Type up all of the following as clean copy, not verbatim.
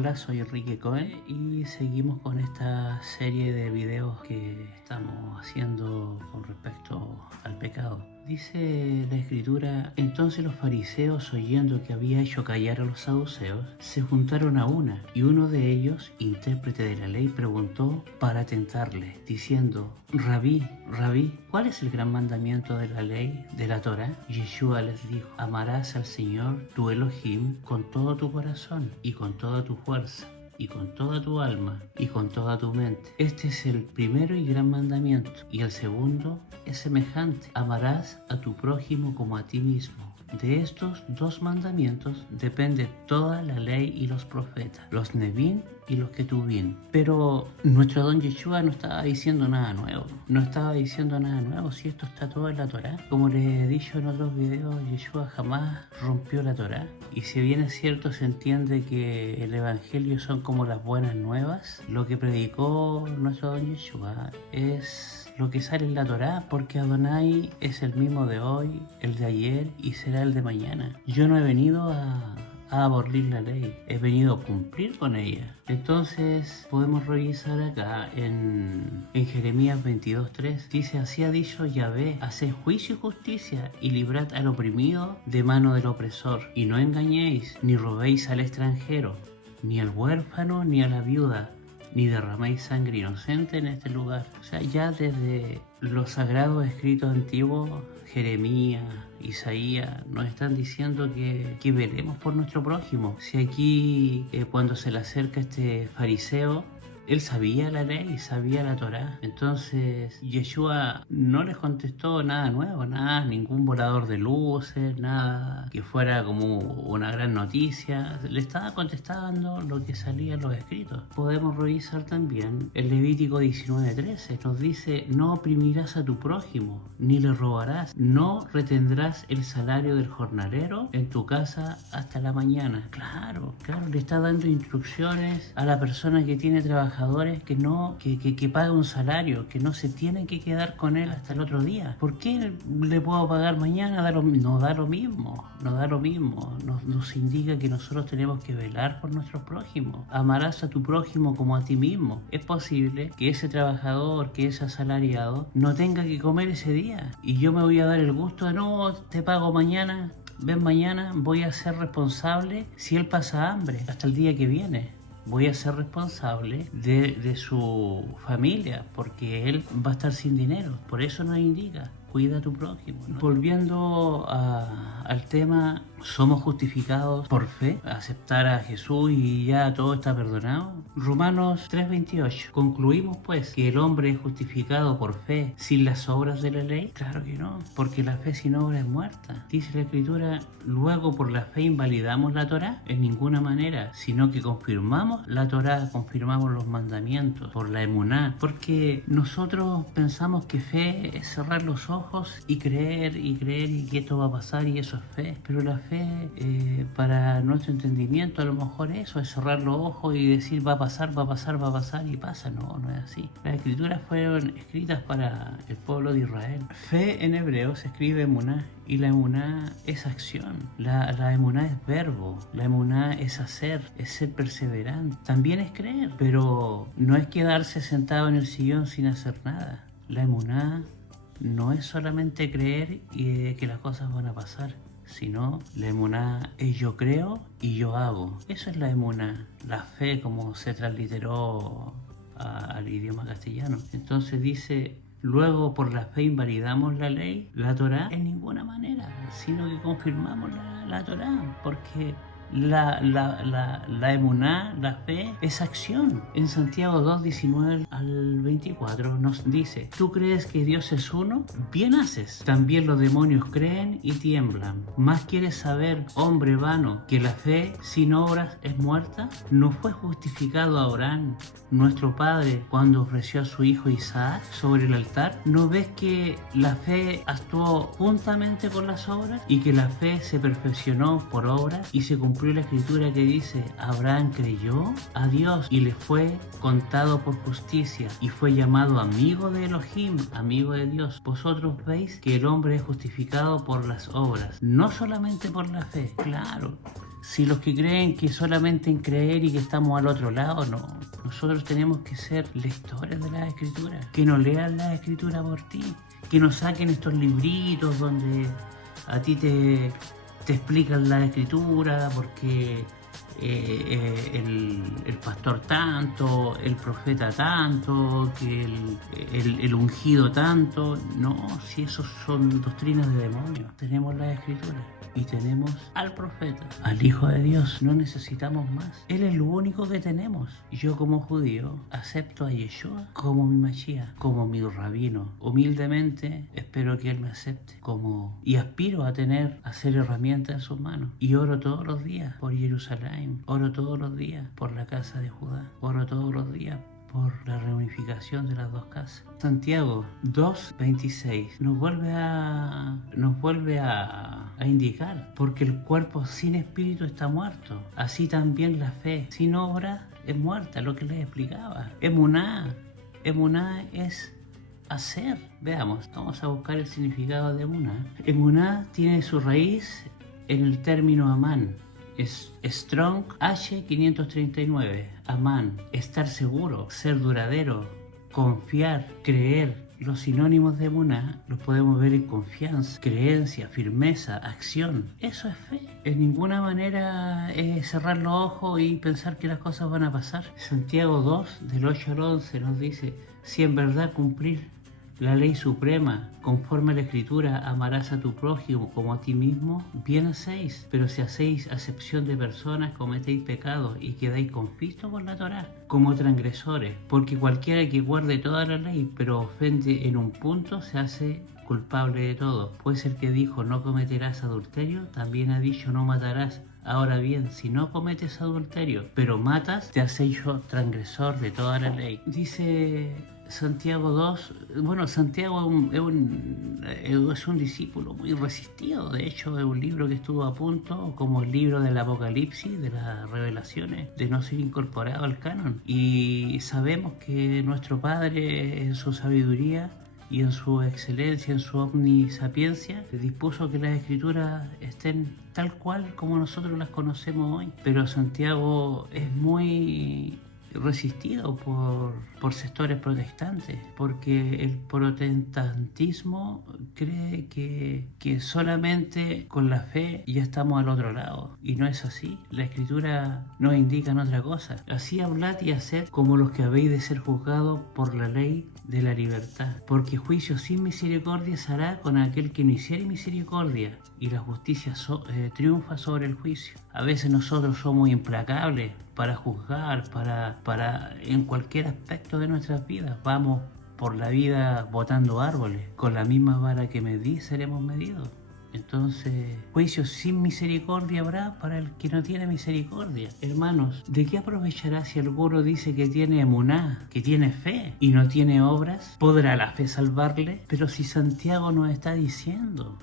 Hola, soy Enrique Cohen y seguimos con esta serie de videos que estamos haciendo con respecto al pecado. Dice la escritura: entonces los fariseos, oyendo que había hecho callar a los saduceos, se juntaron a una, y uno de ellos, intérprete de la ley, preguntó para tentarle, diciendo: Rabí, ¿cuál es el gran mandamiento de la ley, de la Torá? Yeshua les dijo: amarás al Señor tu Elohim con todo tu corazón y con toda tu fuerza y con toda tu alma y con toda tu mente. Este es el primero y gran mandamiento, y el segundo es semejante: amarás a tu prójimo como a ti mismo. De estos dos mandamientos depende toda la ley y los profetas, los Nevín y los Ketubín. Pero nuestro don Yeshua no estaba diciendo nada nuevo. Si esto está todo en la Torá. Como les he dicho en otros videos, Yeshua jamás rompió la Torá. Y si bien es cierto, se entiende que el Evangelio son como las buenas nuevas, lo que predicó nuestro don Yeshua es lo que sale en la Torá, porque Adonai es el mismo de hoy, el de ayer y será el de mañana. Yo no he venido a abolir la ley, he venido a cumplir con ella. Entonces podemos revisar acá en Jeremías 22:3, dice: así ha dicho Yahvé, haced juicio y justicia y librad al oprimido de mano del opresor, y no engañéis ni robéis al extranjero, ni al huérfano ni a la viuda, ni derraméis sangre inocente en este lugar. O sea, ya desde los sagrados escritos antiguos, Jeremías, Isaías, nos están diciendo que velemos por nuestro prójimo. Si aquí, cuando se le acerca este fariseo, él sabía la ley, sabía la Torá. Entonces Yeshua no les contestó nada nuevo, ningún volador de luces, nada que fuera como una gran noticia. Le estaba contestando lo que salía en los escritos. Podemos revisar también el Levítico 19:13. Nos dice: no oprimirás a tu prójimo, ni le robarás, no retendrás el salario del jornalero en tu casa hasta la mañana. Claro, le está dando instrucciones a la persona que tiene trabajadores que paga un salario, que no se tienen que quedar con él hasta el otro día. ¿Por qué le puedo pagar mañana? No da lo mismo. Nos indica que nosotros tenemos que velar por nuestros prójimos. Amarás a tu prójimo como a ti mismo. Es posible que ese trabajador, que ese asalariado, no tenga que comer ese día, y yo me voy a dar el gusto de: no, te pago mañana, ven mañana. Voy a ser responsable si él pasa hambre hasta el día que viene. Voy a ser responsable de su familia, porque él va a estar sin dinero. Por eso nos indica: cuida a tu prójimo, ¿no? Volviendo al tema, ¿somos justificados por fe? Aceptar a Jesús y ya todo está perdonado. Romanos 3:28. ¿Concluimos pues que el hombre es justificado por fe sin las obras de la ley? Claro que no, porque la fe sin obra es muerta. Dice la escritura: luego por la fe invalidamos la Torá. En ninguna manera, sino que confirmamos la Torá, confirmamos los mandamientos por la emuná. Porque nosotros pensamos que fe es cerrar los ojos y creer y que esto va a pasar, y eso es fe. Pero la fe, para nuestro entendimiento, a lo mejor eso es cerrar los ojos y decir: va a pasar y pasa. No es así. Las escrituras fueron escritas para el pueblo de Israel. Fe en hebreo se escribe emuná, y la emuná es acción. La emuná es verbo, la emuná es hacer, es ser perseverante. También es creer, pero no es quedarse sentado en el sillón sin hacer nada. La emuná no es solamente creer y que las cosas van a pasar, sino la emuná es: yo creo y yo hago. Eso es la emuná, la fe como se transliteró al idioma castellano. Entonces dice: luego por la fe invalidamos la ley, la Torá. En ninguna manera, sino que confirmamos la Torá, porque la emuná, la fe, es acción. En Santiago 2:19 al 24 nos dice: ¿tú crees que Dios es uno? Bien haces. También los demonios creen y tiemblan. ¿Más quieres saber, hombre vano, que la fe sin obras es muerta? ¿No fue justificado Abraham, nuestro padre, cuando ofreció a su hijo Isaac sobre el altar? ¿No ves que la fe actuó juntamente con las obras, y que la fe se perfeccionó por obras, y se cumplió la escritura que dice: Abraham creyó a Dios y le fue contado por justicia, y fue llamado amigo de Elohim, amigo de Dios? Vosotros veis que el hombre es justificado por las obras, no solamente por la fe. Claro, Si los que creen que solamente en creer y que estamos al otro lado, no. Nosotros tenemos que ser lectores de la Escritura, que nos lean la Escritura por ti, que nos saquen estos libritos donde a ti te explican la Escritura, porque el pastor tanto, el profeta tanto, que el ungido tanto. No, si esos son doctrinas de demonios. Tenemos la Escritura y tenemos al profeta, al Hijo de Dios. No necesitamos más. Él es lo único que tenemos. Yo como judío acepto a Yeshua como mi Mashiach, como mi rabino. Humildemente espero que Él me acepte y aspiro a ser herramienta en sus manos. Y oro todos los días por Jerusalén, oro todos los días por la casa de Judá, oro todos los días por la reunificación de las dos casas. Santiago 2:26 nos vuelve a indicar, porque el cuerpo sin espíritu está muerto, así también la fe sin obra es muerta, lo que les explicaba. Emuná es hacer. Veamos, vamos a buscar el significado de emuná. Emuná tiene su raíz en el término amán. Es Strong H539. Amán, estar seguro, ser duradero, confiar, creer. Los sinónimos de emuná los podemos ver en confianza, creencia, firmeza, acción. Eso es fe. En ninguna manera es cerrar los ojos y pensar que las cosas van a pasar. Santiago 2, del 8 al 11 nos dice: si en verdad cumplir la ley suprema, conforme a la Escritura, amarás a tu prójimo como a ti mismo, bien hacéis. Pero si hacéis acepción de personas, cometéis pecado y quedáis confistos por la Torá, como transgresores. Porque cualquiera que guarde toda la ley, pero ofende en un punto, se hace culpable de todo. Pues el que dijo no cometerás adulterio, también ha dicho no matarás. Ahora bien, si no cometes adulterio, pero matas, te has hecho transgresor de toda la ley. Dice Santiago 2, bueno, Santiago es un discípulo muy resistido. De hecho, es un libro que estuvo a punto, como el libro del Apocalipsis, de las revelaciones, de no ser incorporado al canon. Y sabemos que nuestro Padre, en su sabiduría y en su excelencia, en su omnisapiencia, dispuso que las Escrituras estén tal cual como nosotros las conocemos hoy. Pero Santiago es muy resistido por sectores protestantes, porque el protestantismo cree que solamente con la fe ya estamos al otro lado, y no es así. La Escritura nos indica otra cosa: así hablad y haced como los que habéis de ser juzgados por la ley de la libertad, porque juicio sin misericordia se hará con aquel que no hiciere misericordia, y la justicia triunfa sobre el juicio. A veces nosotros somos implacables para juzgar, para en cualquier aspecto de nuestras vidas. Vamos por la vida botando árboles. Con la misma vara que medís seremos medidos. Entonces, juicio sin misericordia habrá para el que no tiene misericordia. Hermanos, ¿de qué aprovechará si alguno dice que tiene emuná, que tiene fe y no tiene obras? ¿Podrá la fe salvarle? Pero si Santiago nos está diciendo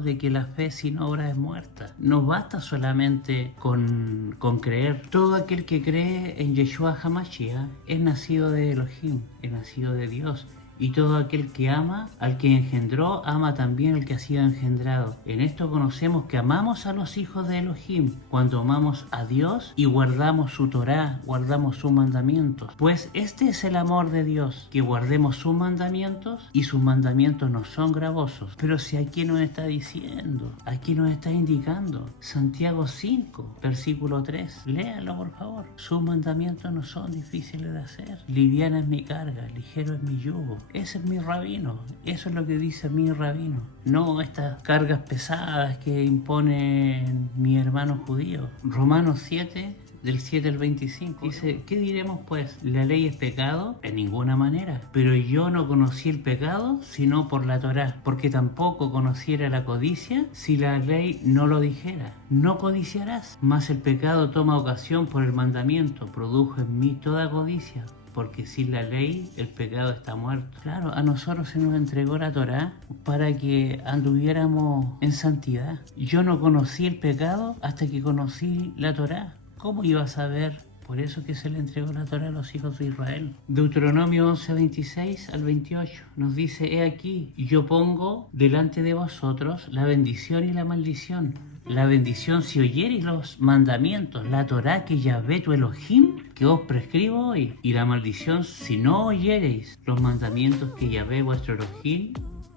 de que la fe sin obras es muerta. No basta solamente con creer. Todo aquel que cree en Yeshua HaMashiach es nacido de Elohim, es nacido de Dios. Y todo aquel que ama al que engendró, ama también al que ha sido engendrado. En esto conocemos que amamos a los hijos de Elohim, cuando amamos a Dios y guardamos su Torá, guardamos sus mandamientos. Pues este es el amor de Dios, que guardemos sus mandamientos, y sus mandamientos no son gravosos. Pero si aquí nos está diciendo, aquí nos está indicando, Santiago 5, versículo 3, léalo por favor. Sus mandamientos no son difíciles de hacer, liviana es mi carga, ligero es mi yugo. Ese es mi rabino, eso es lo que dice mi rabino. No estas cargas pesadas que imponen mi hermano judío. Romanos 7, del 7 al 25, dice: ¿qué diremos pues? ¿La ley es pecado? En ninguna manera. Pero yo no conocí el pecado sino por la Torá, porque tampoco conociera la codicia si la ley no lo dijera. No codiciarás. Mas el pecado toma ocasión por el mandamiento, produjo en mí toda codicia. Porque sin la ley el pecado está muerto. Claro, a nosotros se nos entregó la Torá para que anduviéramos en santidad. Yo no conocí el pecado hasta que conocí la Torá. ¿Cómo iba a saber Por eso que se le entregó la Torá a los hijos de Israel. Deuteronomio 11, 26 al 28 nos dice: he aquí, yo pongo delante de vosotros la bendición y la maldición. La bendición si oyereis los mandamientos, la Torá que Yahvé tu Elohim, que os prescribo hoy. Y la maldición si no oyereis los mandamientos que Yahvé vuestro Elohim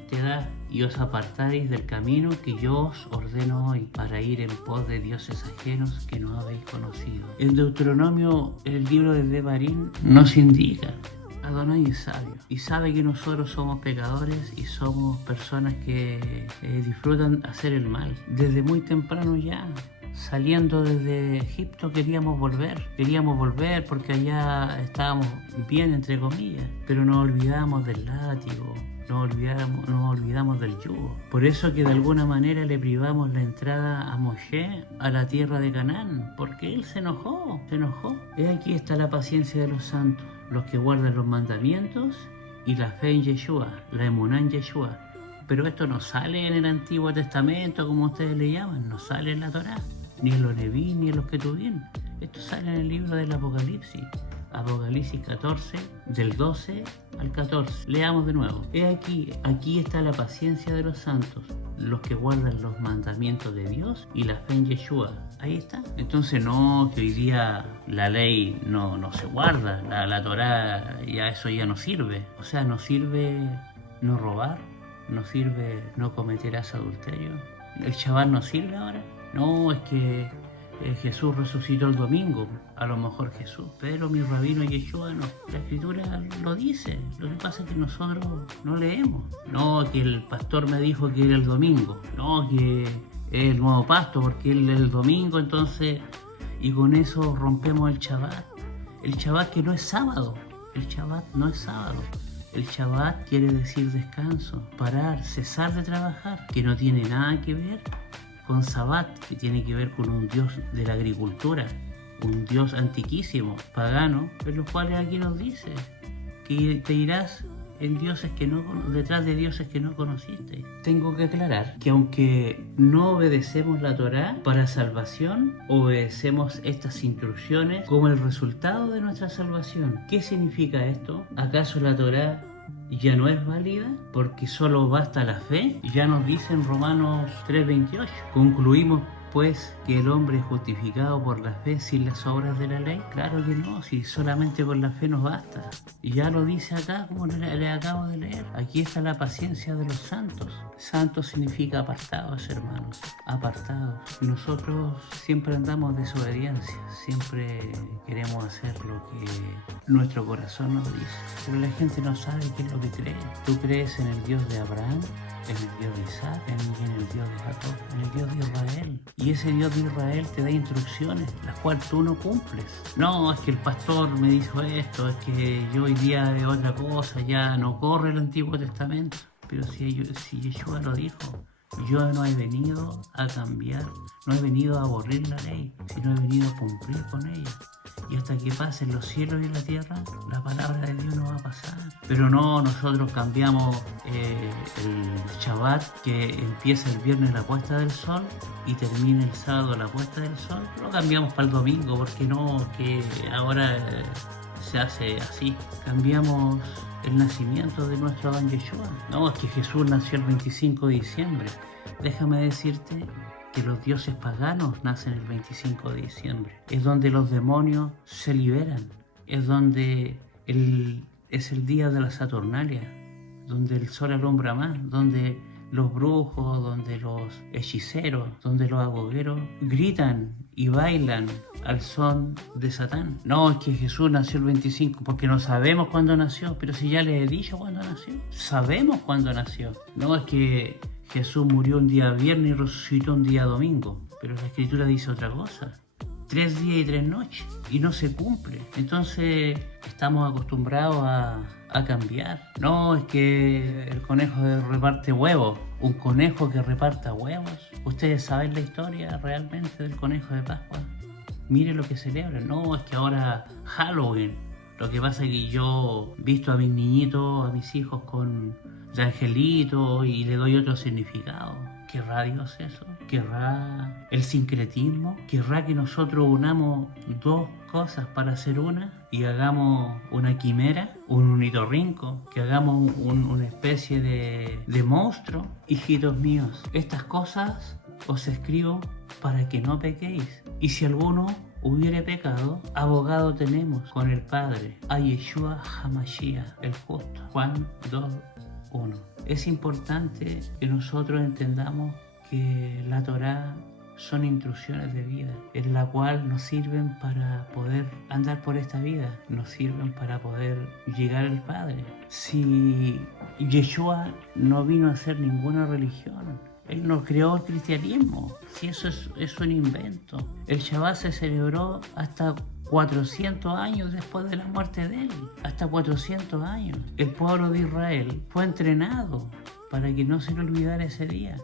te da, y os apartaréis del camino que yo os ordeno hoy, para ir en pos de dioses ajenos que no habéis conocido. En Deuteronomio, el libro de Devarim, nos indica: Adonai es sabio y sabe que nosotros somos pecadores y somos personas que disfrutan hacer el mal. Desde muy temprano ya, saliendo desde Egipto, queríamos volver porque allá estábamos bien, entre comillas, pero nos olvidamos del látigo, nos olvidamos del yugo. Por eso que de alguna manera le privamos la entrada a Moshe a la tierra de Canaán, porque él se enojó. Aquí está la paciencia de los santos, los que guardan los mandamientos y la fe en Yeshua, la emuná en Yeshua. Pero esto no sale en el Antiguo Testamento, como ustedes le llaman, no sale en la Torá, ni en los Neví, ni en los Ketubín. Esto sale en el libro del Apocalipsis. Apocalipsis 14, del 12 al 14. Leamos de nuevo. Aquí está la paciencia de los santos, los que guardan los mandamientos de Dios y la fe en Yeshua. Ahí está. Entonces no, que hoy día la ley no se guarda, la Torá, ya eso ya no sirve. O sea, no sirve no robar, no sirve no cometerás adulterio. ¿El Shabbat no sirve ahora? No, es que Jesús resucitó el domingo, a lo mejor Jesús, pero mi rabino Yeshua no. La escritura lo dice, lo que pasa es que nosotros no leemos. No, que el pastor me dijo que era el domingo, no, que es el nuevo pasto porque él es el domingo, entonces, y con eso rompemos el Shabbat. El Shabbat que no es sábado, el Shabbat no es sábado. El Shabbat quiere decir descanso, parar, cesar de trabajar, que no tiene nada que ver con Sabbat, que tiene que ver con un dios de la agricultura, un dios antiquísimo, pagano, en los cuales aquí nos dice que te irás en dioses que no, detrás de dioses que no conociste. Tengo que aclarar que aunque no obedecemos la Torá para salvación, obedecemos estas instrucciones como el resultado de nuestra salvación. ¿Qué significa esto? ¿Acaso la Torá ya no es válida porque solo basta la fe? Ya nos dice en Romanos 3:28. Concluimos pues que el hombre es justificado por la fe sin las obras de la ley. Claro que no, si solamente con la fe nos basta. Y ya lo dice acá, como le acabo de leer. Aquí está la paciencia de los santos. Santos significa apartados, hermanos, apartados. Nosotros siempre andamos en desobediencia, siempre queremos hacer lo que nuestro corazón nos dice, pero la gente no sabe qué es lo que cree. Tú crees en el Dios de Abraham, en el Dios de Isaac, en el Dios de Jacob, en el Dios de Israel. Y ese Dios de Israel te da instrucciones, las cuales tú no cumples. No, es que el pastor me dijo esto, es que yo hoy día veo otra cosa, ya no corre el Antiguo Testamento. Pero si Yeshua lo dijo, yo no he venido a cambiar, no he venido a aburrir la ley, sino he venido a cumplir con ella. Y hasta que pasen los cielos y la tierra, la palabra de Dios no va a pasar. Pero no, nosotros cambiamos el Shabbat, que empieza el viernes la puesta del sol y termina el sábado la puesta del sol. Lo cambiamos para el domingo, porque no, que ahora se hace así. Cambiamos el nacimiento de nuestro Adán Yeshua. No, es que Jesús nació el 25 de diciembre. Déjame decirte que los dioses paganos nacen el 25 de diciembre. Es donde los demonios se liberan. Es donde es el día de la Saturnalia, donde el sol alumbra más, donde los brujos, donde los hechiceros, donde los agogueros gritan y bailan al son de Satán. No, es que Jesús nació el 25, porque no sabemos cuándo nació, pero si ya les he dicho cuándo nació, sabemos cuándo nació. No, es que Jesús murió un día viernes y resucitó un día domingo, pero la Escritura dice otra cosa. 3 días y 3 noches, y no se cumple. Entonces estamos acostumbrados a cambiar. No, es que el conejo reparte huevos. Un conejo que reparta huevos. ¿Ustedes saben la historia realmente del conejo de Pascua? Miren lo que celebran. No, es que ahora Halloween. Lo que pasa es que yo visto a mis niñitos, a mis hijos con de angelito, y le doy otro significado. ¿Querrá Dios eso? ¿Querrá el sincretismo? ¿Querrá que nosotros unamos dos cosas para hacer una y hagamos una quimera, un unitorrinco, que hagamos una especie de monstruo? Hijitos míos, estas cosas os escribo para que no pequéis. Y si alguno hubiere pecado, abogado tenemos con el Padre, a Yeshua HaMashiach, el justo. Juan 2:1. Es importante que nosotros entendamos que la Torá son instrucciones de vida, en la cual nos sirven para poder andar por esta vida, nos sirven para poder llegar al Padre. Si Yeshua no vino a hacer ninguna religión, Él no creó el cristianismo, si eso es un invento. El Shabbat se celebró hasta 400 años después de la muerte de Él, hasta 400 años. El pueblo de Israel fue entrenado para que no se le olvidara ese día.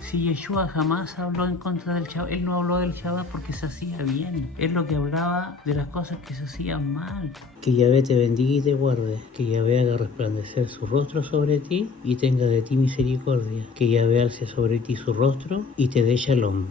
Si Yeshua jamás habló en contra del Shabbat, Él no habló del Shabbat porque se hacía bien. Él lo que hablaba de las cosas que se hacían mal. Que Yahvé te bendiga y te guarde. Que Yahvé haga resplandecer su rostro sobre ti y tenga de ti misericordia. Que Yahvé alce sobre ti su rostro y te dé shalom.